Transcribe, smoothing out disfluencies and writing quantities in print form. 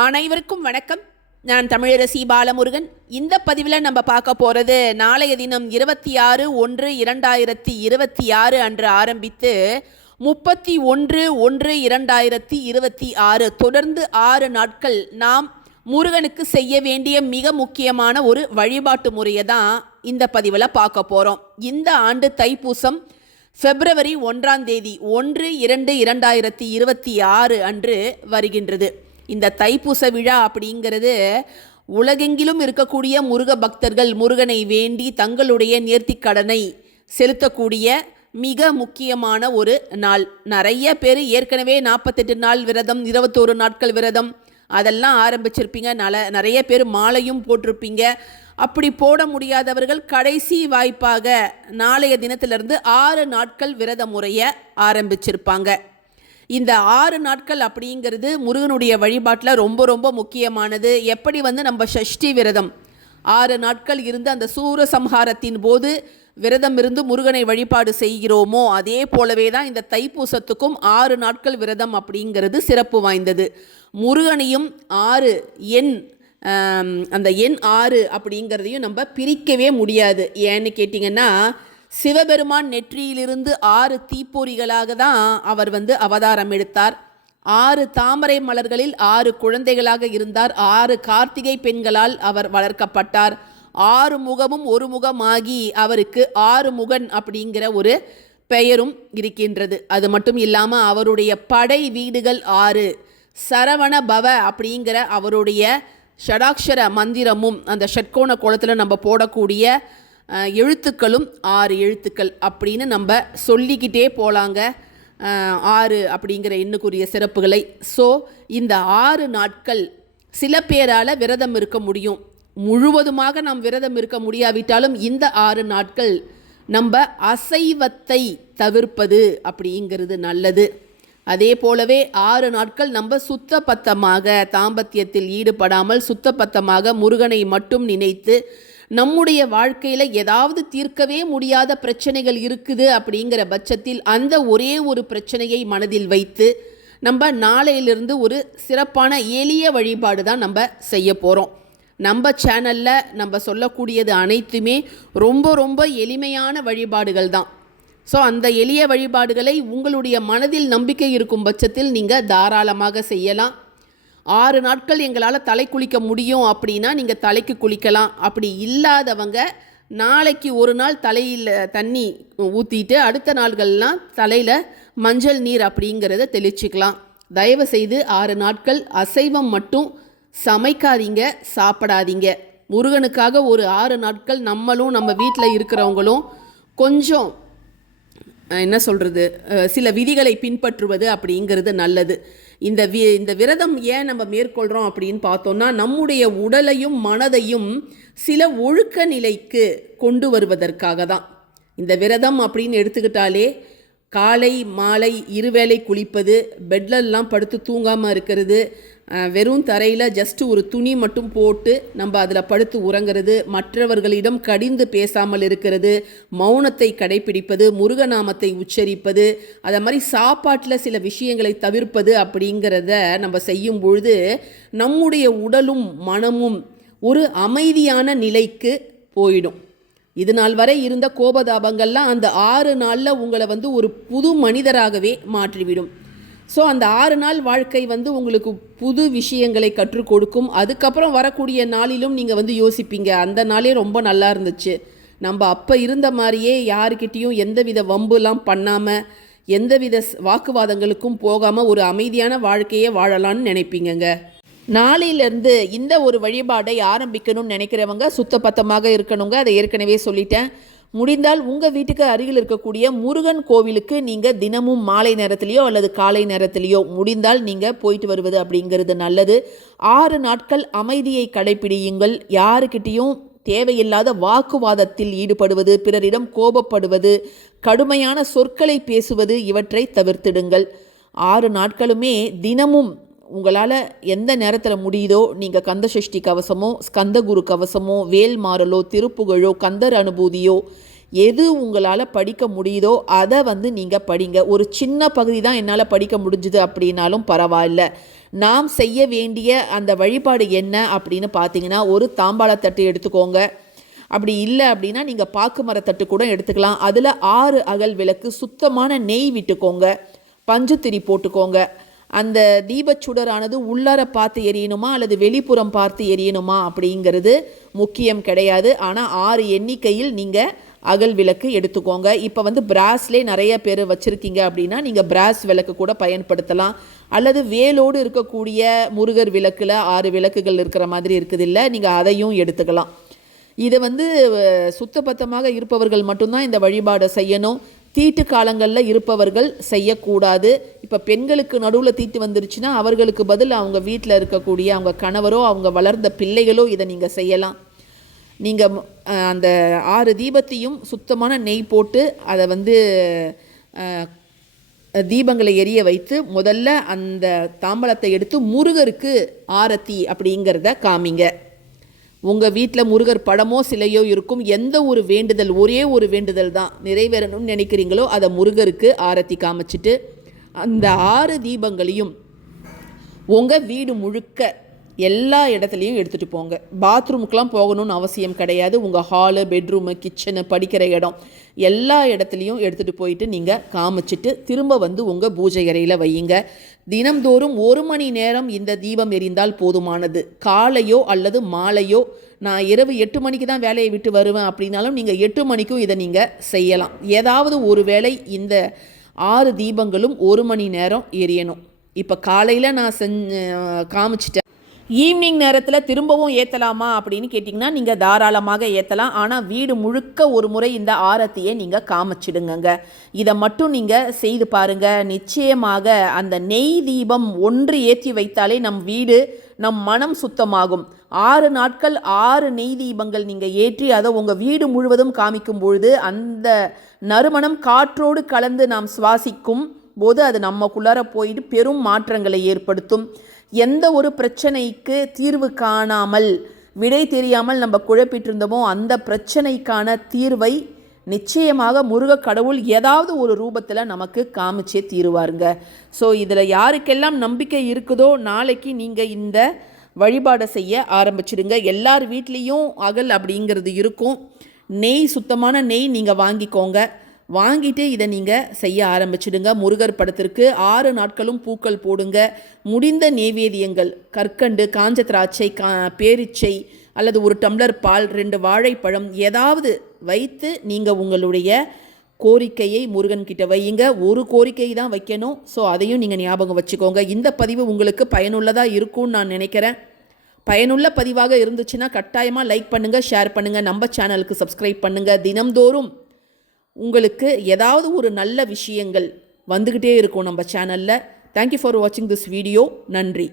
அனைவருக்கும் வணக்கம். நான் தமிழரசி பாலமுருகன். இந்த பதிவில் நம்ம பார்க்க போகிறது நாளைய தினம் 26/1/2026 அன்று ஆரம்பித்து 31/1/2026 தொடர்ந்து 6 நாட்கள் நாம் முருகனுக்கு செய்ய வேண்டிய மிக முக்கியமான ஒரு வழிபாட்டு முறையை தான் இந்த பதிவில் பார்க்க போகிறோம். இந்த ஆண்டு தைப்பூசம் February 1ஆம் தேதி 1/2/2026 அன்று வருகின்றது. இந்த தைப்பூச விழா அப்படிங்கிறது உலகெங்கிலும் இருக்கக்கூடிய முருக பக்தர்கள் முருகனை வேண்டி தங்களுடைய நேர்த்திக்கடனை செலுத்தக்கூடிய மிக முக்கியமான ஒரு நாள். நிறைய பேர் ஏற்கனவே 48 நாள் விரதம், 21 நாட்கள் விரதம் அதெல்லாம் ஆரம்பிச்சிருப்பீங்க. நிறைய பேர் மாலையும் போட்டிருப்பீங்க. அப்படி போட முடியாதவர்கள் கடைசி வாய்ப்பாக நாளைய தினத்திலிருந்து 6 நாட்கள் விரத முறையை ஆரம்பிச்சிருப்பாங்க. இந்த 6 நாட்கள் அப்படிங்கிறது முருகனுடைய வழிபாட்டில் ரொம்ப ரொம்ப முக்கியமானது. எப்படி நம்ம சஷ்டி விரதம் 6 நாட்கள் இருந்து அந்த சூரசம்ஹாரத்தின் போது விரதம் இருந்து முருகனை வழிபாடு செய்கிறோமோ அதே போலவே தான் இந்த தைப்பூசத்துக்கும் 6 நாட்கள் விரதம் அப்படிங்கிறது சிறப்பு வாய்ந்தது. முருகனையும் 6 எண் அந்த எண் 6 அப்படிங்கிறதையும் நம்ம பிரிக்கவே முடியாது. ஏன்னு கேட்டிங்கன்னா, சிவபெருமான் நெற்றியிலிருந்து 6 தீப்பொறிகளாக தான் அவர் அவதாரம் எடுத்தார். 6 தாமரை மலர்களில் 6 குழந்தைகளாக இருந்தார். 6 கார்த்திகை பெண்களால் அவர் வளர்க்கப்பட்டார். 6 முகமும் ஒரு முகமாகி அவருக்கு 6 முகன் அப்படிங்கிற ஒரு பெயரும் இருக்கின்றது. அது மட்டும் இல்லாமல் அவருடைய படை வீடுகள் 6, சரவண பவ அப்படிங்கிற அவருடைய ஷடாக்ஷர மந்திரமும் அந்த ஷட்கோண கோலத்தில் நம்ம போடக்கூடிய எழுத்துக்களும் 6 எழுத்துக்கள் அப்படின்னு நம்ம சொல்லிக்கிட்டே போகலாங்க. 6 அப்படிங்கிற எண்ணுக்குரிய சிறப்புகளை. ஸோ இந்த 6 நாட்கள் சில பேரால் விரதம் இருக்க முடியும். முழுவதுமாக நாம் விரதம் இருக்க முடியாவிட்டாலும் இந்த 6 நாட்கள் நம்ம அசைவத்தை தவிர்ப்பது அப்படிங்கிறது நல்லது. அதே போலவே 6 நாட்கள் நம்ம சுத்தபத்தமாக தாம்பத்தியத்தில் ஈடுபடாமல் சுத்தபத்தமாக முருகனை மட்டும் நினைத்து நம்முடைய வாழ்க்கையில் ஏதாவது தீர்க்கவே முடியாத பிரச்சனைகள் இருக்குது அப்படிங்கிற பட்சத்தில் அந்த ஒரே ஒரு பிரச்சனையை மனதில் வைத்து நம்ம நாளையிலிருந்து ஒரு சிறப்பான எளிய வழிபாடு தான் நம்ம செய்ய போகிறோம். நம்ம சேனலில் நம்ம சொல்லக்கூடியது அனைத்துமே ரொம்ப ரொம்ப எளிமையான வழிபாடுகள் தான். ஸோ அந்த எளிய வழிபாடுகளை உங்களுடைய மனதில் நம்பிக்கை இருக்கும் பட்சத்தில் நீங்கள் தாராளமாக செய்யலாம். 6 நாட்கள் எங்களால் தலை குளிக்க முடியும் அப்படின்னா நீங்கள் தலைக்கு குளிக்கலாம். அப்படி இல்லாதவங்க நாளைக்கு ஒரு நாள் தலையில் தண்ணி ஊற்றிட்டு அடுத்த நாள்கள்லாம் தலையில் மஞ்சள் நீர் அப்படிங்கிறத தெளிச்சிக்கலாம். தயவு செய்து 6 நாட்கள் அசைவம் மட்டும் சமைக்காதீங்க, சாப்பிடாதீங்க. முருகனுக்காக ஒரு 6 நாட்கள் நம்மளும் நம்ம வீட்டில் இருக்கிறவங்களும் கொஞ்சம் என்ன சொல்கிறது, சில விதிகளை பின்பற்றுவது அப்படிங்கிறது நல்லது. இந்த விரதம் ஏன் நம்ம மேற்கொள்கிறோம் அப்படின்னு பார்த்தோம்னா, நம்முடைய உடலையும் மனதையும் சில ஒழுக்க நிலைக்கு கொண்டு வருவதற்காக தான். இந்த விரதம் அப்படின்னு எடுத்துக்கிட்டாலே காலை மாலை இருவேளை குளிப்பது, பெட்லெல்லாம் படுத்து தூங்காமல் இருக்கிறது, வெறும் தரையில் ஜஸ்ட்டு ஒரு துணி மட்டும் போட்டு நம்ம அதில் படுத்து உறங்கிறது, மற்றவர்களிடம் கடிந்து பேசாமல் இருக்கிறது, மௌனத்தை கடைப்பிடிப்பது, முருகநாமத்தை உச்சரிப்பது, அதை மாதிரி சாப்பாட்டில் சில விஷயங்களை தவிர்ப்பது அப்படிங்கிறத நம்ம செய்யும் பொழுது நம்முடைய உடலும் மனமும் ஒரு அமைதியான நிலைக்கு போயிடும். இது நாள் வரை இருந்த கோபதாபங்கள்லாம் அந்த 6 நாளில் உங்களை ஒரு புது மனிதராகவே மாற்றிவிடும். ஸோ அந்த 6 நாள் வாழ்க்கை உங்களுக்கு புது விஷயங்களை கற்றுக் கொடுக்கும். அதுக்கப்புறம் வரக்கூடிய நாளிலும் நீங்கள் யோசிப்பீங்க, அந்த நாளே ரொம்ப நல்லா இருந்துச்சு, நம்ம அப்போ இருந்த மாதிரியே யாருக்கிட்டேயும் எந்தவித வம்புலாம் பண்ணாமல் எந்தவித வாக்குவாதங்களுக்கும் போகாமல் ஒரு அமைதியான வாழ்க்கையை வாழலான்னு நினைப்பீங்கங்க. நாளையிலேருந்து இந்த ஒரு வழிபாடை ஆரம்பிக்கணும்னு நினைக்கிறவங்க சுத்தபத்தமாக இருக்கணுங்க. அதை ஏற்கனவே சொல்லிட்டேன். முடிந்தால் உங்கள் வீட்டுக்கு அருகில் இருக்கக்கூடிய முருகன் கோவிலுக்கு நீங்கள் தினமும் மாலை நேரத்திலேயோ அல்லது காலை நேரத்திலேயோ முடிந்தால் நீங்கள் போயிட்டு வருவது அப்படிங்கிறது நல்லது. 6 நாட்கள் அமைதியை கடைப்பிடியுங்கள். யாருக்கிட்டேயும் தேவையில்லாத வாக்குவாதத்தில் ஈடுபடுவது, பிறரிடம் கோபப்படுவது, கடுமையான சொற்களை பேசுவது இவற்றை தவிர்த்திடுங்கள். 6 நாட்களுமே தினமும் உங்களால் எந்த நேரத்தில் முடியுதோ நீங்கள் கந்த சஷ்டி கவசமோ ஸ்கந்தகுரு கவசமோ வேல்மாறலோ திருப்புகழோ கந்தர் அனுபூதியோ எது உங்களால் படிக்க முடியுதோ அதை நீங்கள் படிங்க. ஒரு சின்ன பகுதி தான் என்னால் படிக்க முடிஞ்சுது அப்படின்னாலும் பரவாயில்ல. நாம் செய்ய வேண்டிய அந்த வழிபாடு என்ன அப்படின்னு பார்த்தீங்கன்னா, ஒரு தாம்பாளத்தட்டு எடுத்துக்கோங்க. அப்படி இல்லை அப்படின்னா நீங்கள் பாக்கு மரத்தட்டு கூட எடுத்துக்கலாம். அதில் 6 அகல் விளக்கு, சுத்தமான நெய் விட்டுக்கோங்க, பஞ்சுத்திரி போட்டுக்கோங்க. அந்த தீபச்சுடரானது உள்ளார பார்த்து எரியணுமா அல்லது வெளிப்புறம் பார்த்து எரியணுமா அப்படிங்கிறது முக்கியம் கிடையாது. ஆனால் 6 எண்ணிக்கையில் நீங்கள் அகல் விளக்கு எடுத்துக்கோங்க. இப்போ பிராஸ்லேயே நிறைய பேர் வச்சுருக்கீங்க அப்படின்னா நீங்கள் பிராஸ் விளக்கு கூட பயன்படுத்தலாம். அல்லது வேலோடு இருக்கக்கூடிய முருகர் விளக்கில் 6 விளக்குகள் இருக்கிற மாதிரி இருக்குது, இல்லை நீங்கள் அதையும் எடுத்துக்கலாம். இதை சுத்தபத்தமாக இருப்பவர்கள் மட்டும்தான் இந்த வழிபாடை செய்யணும். தீட்டு காலங்களில் இருப்பவர்கள் செய்யக்கூடாது. இப்போ பெண்களுக்கு நடுவில் தீட்டு வந்துருச்சுன்னா அவர்களுக்கு பதில் அவங்க வீட்டில் இருக்கக்கூடிய அவங்க கணவரோ அவங்க வளர்ந்த பிள்ளைகளோ இதை நீங்கள் செய்யலாம். நீங்கள் அந்த 6 தீபத்தையும் சுத்தமான நெய் போட்டு அதை தீபங்களை எரிய வைத்து முதல்ல அந்த தாம்பலத்தை எடுத்து முருகருக்கு ஆரத்தி அப்படிங்கிறத காமிங்க. உங்கள் வீட்டில் முருகர் படமோ சிலையோ இருக்கும். எந்த ஒரு வேண்டுதல், ஒரே ஒரு வேண்டுதல் தான் நிறைவேறணும்னு நினைக்கிறீங்களோ அதை முருகருக்கு ஆரத்தி காமிச்சிட்டு அந்த 6 தீபங்களையும் உங்கள் வீடு முழுக்க எல்லா இடத்துலையும் எடுத்துகிட்டு போங்க. பாத்ரூமுக்கெலாம் போகணும்னு அவசியம் கிடையாது. உங்கள் ஹாலு, பெட்ரூமு, கிச்சனு, படிக்கிற இடம் எல்லா இடத்துலையும் எடுத்துகிட்டு போயிட்டு நீங்கள் காமிச்சிட்டு திரும்ப உங்கள் பூஜை அறையில் வையுங்க. தினம்தோறும் 1 மணி நேரம் இந்த தீபம் எரிந்தால் போதுமானது. காலையோ அல்லது மாலையோ, நான் இரவு 8 மணிக்கு தான் வேலையை விட்டு வருவேன் அப்படின்னாலும் நீங்கள் 8 மணிக்கும் இதை நீங்கள் செய்யலாம். ஏதாவது ஒரு வேளை இந்த 6 தீபங்களும் 1 மணி நேரம் எரியணும். இப்போ காலையில் நான் காமிச்சிட்டேன். ஈவினிங் நேரத்தில் திரும்பவும் ஏற்றலாமா அப்படின்னு கேட்டிங்கன்னா நீங்கள் தாராளமாக ஏற்றலாம். ஆனால் வீடு முழுக்க ஒரு முறை இந்த ஆரத்தியை நீங்கள் காமிச்சிடுங்க. இதை மட்டும் நீங்கள் செய்து பாருங்கள். நிச்சயமாக அந்த நெய் தீபம் ஒன்று ஏற்றி வைத்தாலே நம் வீடு, நம் மனம் சுத்தமாகும். 6 நாட்கள் 6 நெய் தீபங்கள் நீங்கள் ஏற்றி அதை உங்கள் வீடு முழுவதும் காமிக்கும் பொழுது அந்த நறுமணம் காற்றோடு கலந்து நாம் சுவாசிக்கும் போது அது நமக்குள்ளார போயிட்டு பெரும் மாற்றங்களை ஏற்படுத்தும். எந்த ஒரு பிரச்சனைக்கு தீர்வு காணாமல், விடை தெரியாமல் நம்ம குழப்பிட்டு இருந்தோமோ அந்த பிரச்சனைக்கான தீர்வை நிச்சயமாக முருக கடவுள் ஏதாவது ஒரு ரூபத்தில் நமக்கு காமிச்சே தீருவாருங்க. ஸோ இதில் யாருக்கெல்லாம் நம்பிக்கை இருக்குதோ நாளைக்கு நீங்கள் இந்த வழிபாடை செய்ய ஆரம்பிச்சிடுங்க. எல்லார் வீட்லேயும் அகல் அப்படிங்கிறது இருக்கும். நெய், சுத்தமான நெய் நீங்கள் வாங்கிக்கோங்க. வாங்கிட்டு இதை நீங்கள் செய்ய ஆரம்பிச்சிடுங்க. முருகர் படத்திற்கு 6 நாட்களும் பூக்கள் போடுங்க. முடிந்த நெய்வேதியங்கள், கற்கண்டு, காஞ்ச திராட்சை, பேரிச்சை அல்லது ஒரு டம்ளர் பால், 2 வாழைப்பழம் ஏதாவது வைத்து நீங்கள் உங்களுடைய கோரிக்கையை முருகன்கிட்ட வையுங்க. ஒரு கோரிக்கை தான் வைக்கணும். ஸோ அதையும் நீங்கள் ஞாபகம் வச்சுக்கோங்க. இந்த பதிவு உங்களுக்கு பயனுள்ளதாக இருக்கும்னு நான் நினைக்கிறேன். பயனுள்ள பதிவாக இருந்துச்சுன்னா கட்டாயமாக லைக் பண்ணுங்கள், ஷேர் பண்ணுங்கள், நம்ம சேனலுக்கு சப்ஸ்கிரைப் பண்ணுங்கள். தினம்தோறும் உங்களுக்கு ஏதாவது ஒரு நல்ல விஷயங்கள் வந்துக்கிட்டே இருக்கும் நம்ம சேனலில். தேங்க்யூ ஃபார் வாட்சிங் திஸ் வீடியோ. நன்றி.